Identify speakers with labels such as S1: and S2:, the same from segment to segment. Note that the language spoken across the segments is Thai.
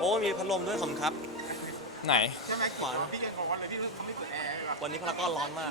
S1: อ้มีพัดลมด้วยขอบคุณครับ
S2: ไหน
S3: ใช่ไหมขวานพี่ยังบอกว่าเลยที่ไม่เปิดแอร์เลย
S1: วันนี้พารากอนร้อนมาก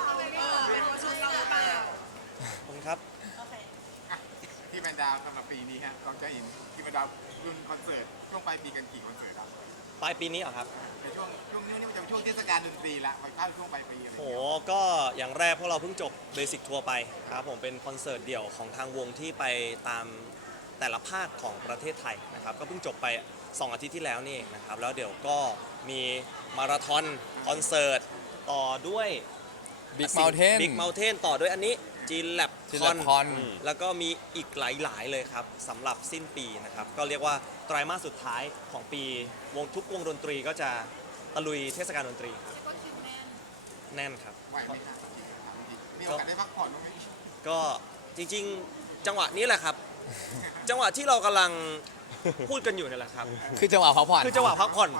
S1: ขอบคุณครับ
S3: ที่แมนดาวสำหรับปีนี้ฮะเราจะเห็นที่แมนดาวรุ่นคอนเสิร์ตช่วงปลายปีกันกี่คอนเสิร์ตครับ
S1: ปลายปีนี้เหรอครับ
S3: ในช่วงนี้มันจะเป็นช่วงเทศกาลดนตรีละไปเข้าช่วงปลายปีอะไร
S1: โหก็อย่างแรกพวกเราเพิ่งจบเบสิกทัวร์ไปครับผมเป็นคอนเสิร์ตเดี่ยวของทางวงที่ไปตามแต่ละภาคของประเทศไทยนะครับก็เพิ่งจบไป2 อาทิตย์ที่แล้วนี่เองนะครับแล้วเดี๋ยวก็มีมาราธอนคอนเสิร์ตต่อด้วย
S2: Big Mountain
S1: Big Mountain ต่อด้วยอันนี้จีนแลบ
S2: คอน
S1: แล้วก็มีอีกหลายๆเลยครับสำหรับสิ้นปีนะครับก็เรียกว่าไตรมาสสุดท้ายของปีทุกวงดนตรีก็จะตะลุยเทศกาลดนตรีครับแน่นครับ
S3: ไหวไหมครับมีโอกาสได้พักผ่อนไหม
S1: ก็จริงๆจังหวะนี้แหละครับ จังหวะที่เรากำลังพูดกันอยู่นี่แหละครับ
S2: คือจังหวะพักผ่อน
S1: คือจังหวะพักผ่อน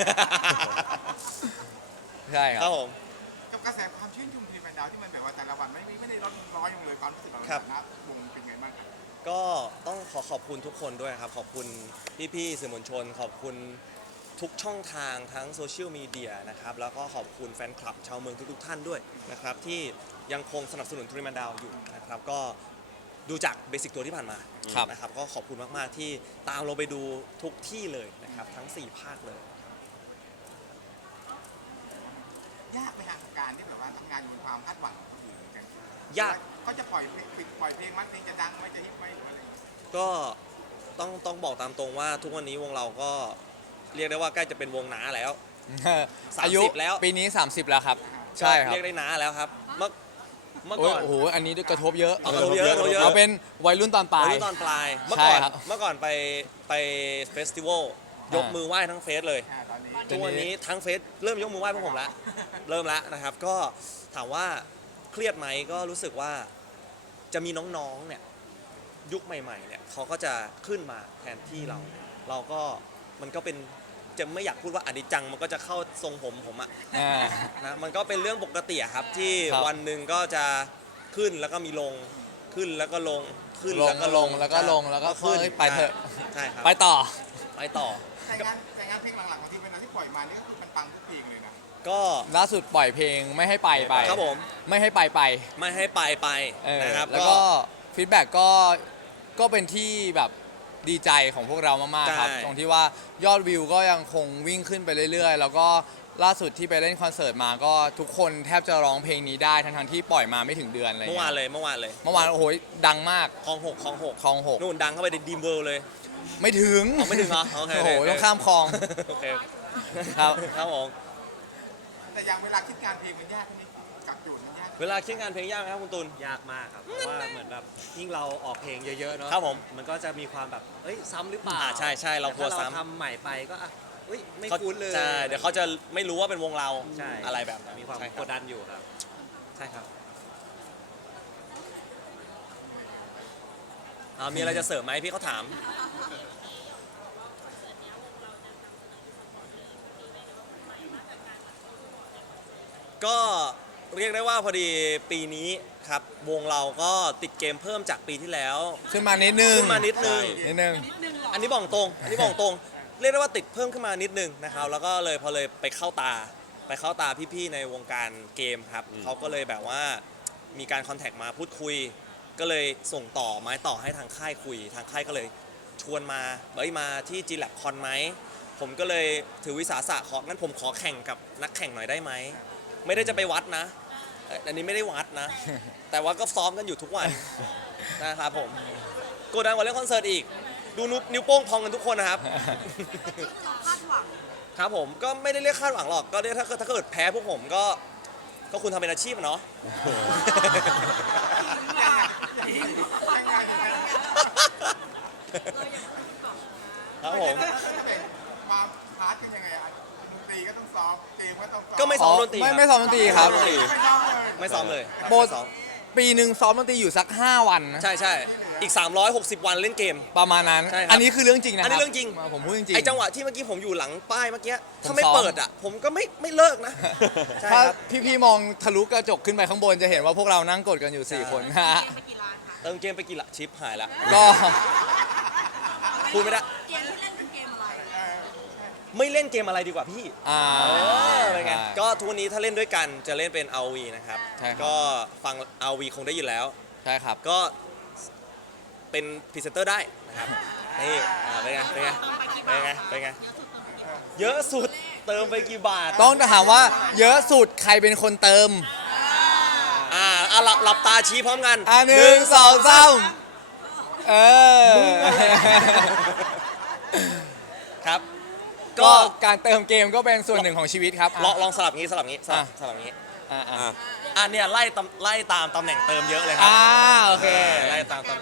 S2: ใช่ครับ
S1: ผม
S3: กับกระแสความชื่นชมทีมแมนดาวที่มันแบบว่าแต่ละวันไม่ได้ลดน้อยลงเลยความรู้สึกเราครับวงเป็นไงบ้างครับ
S1: ก็ต้องขอบคุณทุกคนด้วยครับขอบคุณพี่ๆสื่อมวลชนขอบคุณทุกช่องทางทั้งโซเชียลมีเดียนะครับแล้วก็ขอบคุณแฟนคลับชาวเมืองทุกๆท่านด้วยนะครับที่ยังคงสนับสนุนทรีมันดาวอยู่นะครับก็ดูจากเบสิกตัวที่ผ่านมานะครับก็ขอบคุณมากๆที่ตามเราไปดูทุกที่เลยนะครับทั้ง4 ภาคเลย
S3: ยากไหมฮะการที่แบบว่าทำงานบนความคาดหวังของคนอื่นเหมือนกัน
S1: ยาก
S3: เขาจะปล่อยเพลงมันเพลงจะดังไหมจะฮิตไหมหรืออะไร
S1: ก็ต้องบอกตามตรงว่าทุกวันนี้วงเราก็เรียกได้ว่าใกล้จะเป็นวงหนาแล้ว
S2: อายุ
S1: แล้ว
S2: ปีนี้30แล้วครับใช่ครับ
S1: เรียกได้หนาแล้วครับเมื่อก่อน
S2: โอ้โหอันนี้กระทบเยอะ
S1: เรา
S2: เป็นวัยรุ่นตอนปลาย
S1: เมื่อก่อนไปเฟสติวัลยกมือไหว้ทั้งเฟสเลยทุกวันนี้ทั้งเฟสเริ่มยกมือไหว้พวกผมแล้วเริ่มแล้วนะครับก็ถามว่าเครียดไหมก็รู้สึกว่าจะมีน้องๆเนี่ยยุคใหม่ๆเนี่ยเขาก็จะขึ้นมาแทนที่เราก็มันก็เป็นจะไม่อยากพูดว่าอนิจจังมันก็จะเข้าทรงผมอ่ะนะมันก็เป็นเรื่องปกติครับที่วันหนึ่งก็จะขึ้นแล้วก็มีลงขึ้นแล้วก็ลงขึ้นแล้วก็ลง
S2: แล้วก็ลงแล้วก็ขึ้นไปเถอะ
S1: ใช่ครับ
S2: ไปต่อ
S3: แต่งานเพลงหลังๆบางทีเป็นอะไรที่ปล่อยมานี่ก็คือมันปังทุกเพลงเลยนะ
S1: ก็
S2: ล่าสุดปล่อยเพลงไม่ให้ไป
S1: ครับผม
S2: ไม่ให้ไป
S1: ไม่ให้ไปนะครับ
S2: แล้วก็ฟีดแบ็กก็เป็นที่แบบดีใจของพวกเรามากๆครับตรงที่ว่ายอดวิวก็ยังคงวิ่งขึ้นไปเรื่อยๆแล้วก็ล่าสุดที่ไปเล่นคอนเสิร์ตมาก็ทุกคนแทบจะร้องเพลงนี้ได้ทั้งที่ปล่อยมาไม่ถึงเดือนเลย
S1: เมื่อวาน
S2: โอ้โหดังมาก
S1: คลอง6นู่นดังเข้าไปในดีมเวิลด์เลย
S2: ไม่ถึง
S1: ไม่ถึงเหรอโอ
S2: โหต้องข้ามคลอง
S1: โอเค
S2: ครับ
S1: ผม
S3: แต่อย่างเวลาคิดงานเพลงมันยากไหมกับโจทย์มันยาก
S1: เวลาคิดงานเพลงยากไหมครับคุณตุล
S4: ยากมากครับเพราะว่าเหมือนแบบยิ่งเราออกเพลงเยอะๆเนาะ
S1: ครับผม
S4: มันก็จะมีความแบบเอ้ยซ้ำหรือเปล่า
S1: ใช่เรากลัวซ้
S4: ำทำใหม่ไปก็ไม่คุ้นเลย
S1: ใช่เดี๋ยวเขาจะไม่รู้ว่าเป็นวงเราอะไรแบบ
S4: มีความกดดันอยู่ครับ
S1: ใช่ครับมีอะไรจะเสริมไหมพี่เขาถามก็เรียกได้ว่าพอดีปีนี้ครับวงเราก็ติดเกมเพิ่มจากปีที่แล้ว
S2: ขึ้นมานิดนึง
S1: อันนี้บอกตรงเรียกได้ว่าติดเพิ่มขึ้นมานิดนึงนะครับแล้วก็เลยพอเลยไปเข้าตาพี่ๆในวงการเกมครับเขาก็เลยแบบว่ามีการคอนแทคมาพูดคุยก็เลยส่งต่อไม้ต่อให้ทางค่ายคุยทางค่ายก็เลยชวนมาที่ G-Lab Con ไหมผมก็เลยถือวิสาสะงั้นผมขอแข่งกับนักแข่งหน่อยได้ไหมไม่ได้จะไปวัดนะอันนี้ไม่ได้วัดนะแต่ว่าก็ซ้อมกันอยู่ทุกวันนะครับผมกดดันกว่าเล่นคอนเสิร์ตอีกดูนิ้วโป้งพองกันทุกคนนะครับ
S5: คาดหวัง
S1: ครับผมก็ไม่ได้เรียกคาดหวังหรอกก็เรียกถ้าเกิดแพ้พวกผมก็คุณทำเป็นอาชีพเนาะครับผม
S3: มาพาร์ทกันยังไงดนตรีก็ต้องซ้อมเกมก็ต้องซ้อม
S1: ก็ไม่ซ้อมดนตรี
S2: ไม่ซ้อมดนตรีครับ
S1: ไม่ซ้อมเลย
S2: โบปีหนึ่งซ้อมดนตรีอยู่สัก5 วัน
S1: ใช่อีก360 วันเล่นเกม
S2: ประมาณนั้นอันนี้คือเรื่องจริงนะ
S1: อันนี้เรื่องจริง
S2: ผมพูดจริง
S1: ไอจังหวะที่เมื่อกี้ผมอยู่หลังป้ายเมื่อกี้ถ้าไม่เปิดอ่ะผมก็ไม่เลิกนะ
S2: ถ้าพี่มองทะลุกระจกขึ้นไปข้างบนจะเห็นว่าพวกเรานั่งกดกันอยู่4 คนฮะ
S1: เติมเกมไปกี่ละชิปหายละ
S2: ก็
S1: พูดไม่ได้
S5: เกมที่เล่นเป็นเกมอะไร
S1: ไม่เล่นเกมอะไรดีกว่าพี่ เป็นไง
S2: ใช่
S1: ก็ทุกวันนี้ถ้าเล่นด้วยกันจะเล่นเป็น ROV นะครับ
S2: ใช่ครับ
S1: ก็ฟัง ROV คงได้ยินแล้ว
S2: ใช่ครับ
S1: ก็เป็นพรีเซนเตอร์ได้นะครับนี่เป็นไงเป็นไงเป็นไงเป็นไงเยอะสุดเติมไปกี่บาท
S2: ต้องถามว่าเยอะสุดใครเป็นคนเติม
S1: หลับตาชี้พร้อมกัน
S2: หนึ่งสองสามเออ
S1: ครับ
S2: ก็
S1: ก็
S2: การเติมเกมก็เป็นส่วนหนึ่งของชีวิตครับ
S1: ลองสลับงี้สลับงี้สลับงี้
S2: อ่าอ่า
S1: เนี่ยไล่ตามตำแหน่งเติมเยอะเลยครั
S2: โอเค
S1: ไล่ตาม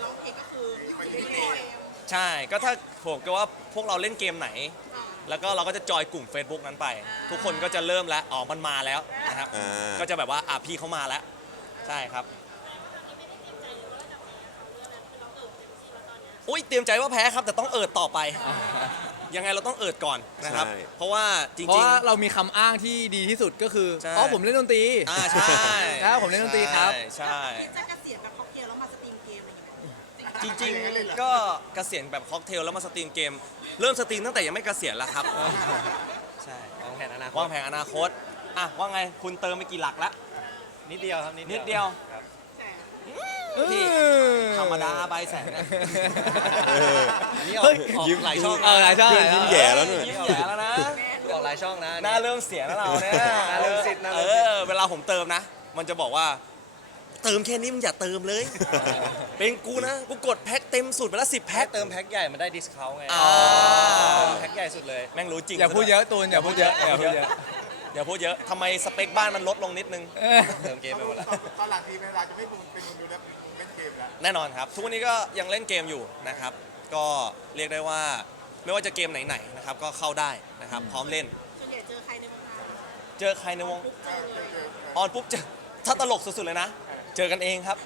S1: ใช่ก็ถ้าผมก็ว่าพวกเราเล่นเกมไหน แล้วก็เราก็จะจอยกลุ่ม Facebook นั้นไป ทุกคนก็จะเริ่มแล้วมันมาแล้วนะครับ ก็จะแบบว่าพี่เขามาแล้ว ใช่ครับอุ้ยเตรียมใจว่าแพ้ครับแต่ต้องเอิดต่อไป ยังไงเราต้องเอิดก่อนนะครับ
S6: ใช่
S1: เพราะว่าจ
S2: เพราะ
S1: ริง
S2: ว่าเรามีคำอ้างที่ดีที่สุดก็คือ
S1: ใช่
S2: ผมเล่นดนตรี
S1: ใช่
S2: ครับผมเล่นดนตรีครับ
S1: ใช่
S5: จะเกษียณแบบค็อกเทลแล้วมาสตรีมเกมอะไรอย่างเงี้ย
S1: จริงๆก็เกษียณแบบค็อกเทลแล้วมาสตรีมเกม เริ่มสตรีมตั้งแต่ยังไม่เกษียณแล้วครับ ใช่
S4: วางแผนอนาคต
S1: วางแผนอนาคตว่าไงคุณเติมไปกี่หลักแล้ว
S4: นิดเดียวครับ
S1: นิดเดียว
S4: ครับ
S1: พี่ธรรมดาใบแสน
S4: อันนี้อ
S2: เฮ้
S4: อก
S2: ย
S4: ออกหลายช่อง
S2: หลายช่อง
S6: เพื่อนยิ้มแย่แล้วเนี่ย
S1: ยิ้มแย่แล้วนะ
S4: ออกหลายช่องนะ
S1: หน้าเริ่มเสียแล้วเราเนี่ย
S4: หน้าเริ่มซิดหน้าเริ่มซิด
S1: เวลาผมเติมนะ มันจะบอกว่า เติมแค่นี้มึงอย่าเติมเลย เป็นกูนะ กูกดแพ็คเต็มสุดไปแล้ว10
S4: แพ็
S1: แพ็
S4: ค
S1: ค
S4: เติมแพ็คใหญ่มันได้ดิสคาวไง
S1: อ่า
S4: แพ็คใหญ่สุดเลย
S1: แม่งรู้จริง
S2: อย่าพูดเยอะตูนอย่าพูดเยอะอย่าพูดเยอะ
S1: อย่าพูดเยอะทำไมสเปคบ้านมันลดลงนิดนึง
S4: เติมเกมไปหมดแล้ว
S3: ตอนหลังทีมเราจะไม่ดูเป็นดูแล้วเล่นเกมแล้ว
S1: แน่นอนครับ ทุกวันนี้ก็ยังเล่นเกมอยู่นะครับ ก็เรียกได้ว่าไม่ว่าจะเกมไหนๆนะครับก็เข้าได้นะครับ พร้อมเล่น
S5: ส่วนใหญ่เจอใครในวงการ
S1: เจอใครในวงออนปุ๊บเจอถ้าตลกสุดๆเลยนะ เจอกันเองครับ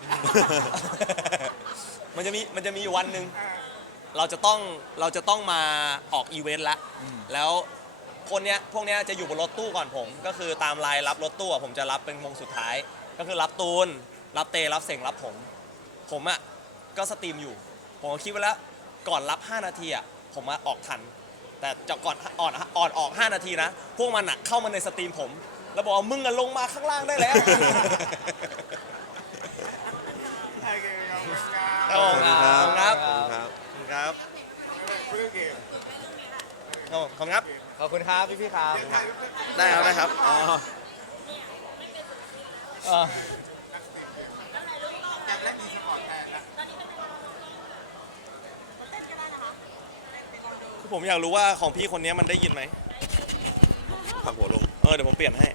S1: มันจะมีอยู่วันหนึ่งเราจะต้องมาออกอีเวนต์ละแล้วพวกเนี้ยจะอยู่บนรถตู้ก่อนผม ก็คือตามไลน์รับรถตู้อะผมจะรับเป็นวงสุดท้าย ก็คือรับตูนรับเตรับเสงรับผมอ่ะก็สตรีมอยู่ ผมก็คิดไว้แล้วก่อนรับ 5 นาทีอ่ะผมมาออกทัน แต่จะก่อนอ่อนออก 5 นาทีนะ พวกมันอ่ะเข้ามาในสตรีมผม แล้วบอกว่ามึงอ่ะลงมาข้างล่างได้แล้ว
S3: โอเคขอบคุณค
S1: ขอบคุณครับ
S6: ครับ
S1: ขอบคุณครับ
S3: รับเล่นเกม
S1: ขอบคุณครับ
S2: ขอบคุณครับพี่ๆครับ
S1: ได้ครับอ๋อ
S2: เออ
S3: แอปและมีสปอร์ตแทนแล้ว
S1: ผมอยากรู้ว่าของพี่คนนี้มันได้ยินไหม
S6: ปักหัวลง
S1: เดี๋ยวผมเปลี่ยนให้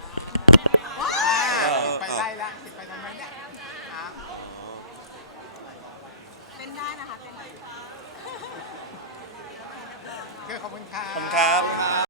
S3: ไปได้ละไปทำไมเนี่ย
S5: เป็นได้นะคะเป็นได้
S3: ขอบคุณครับ
S1: ขอบคุณครับ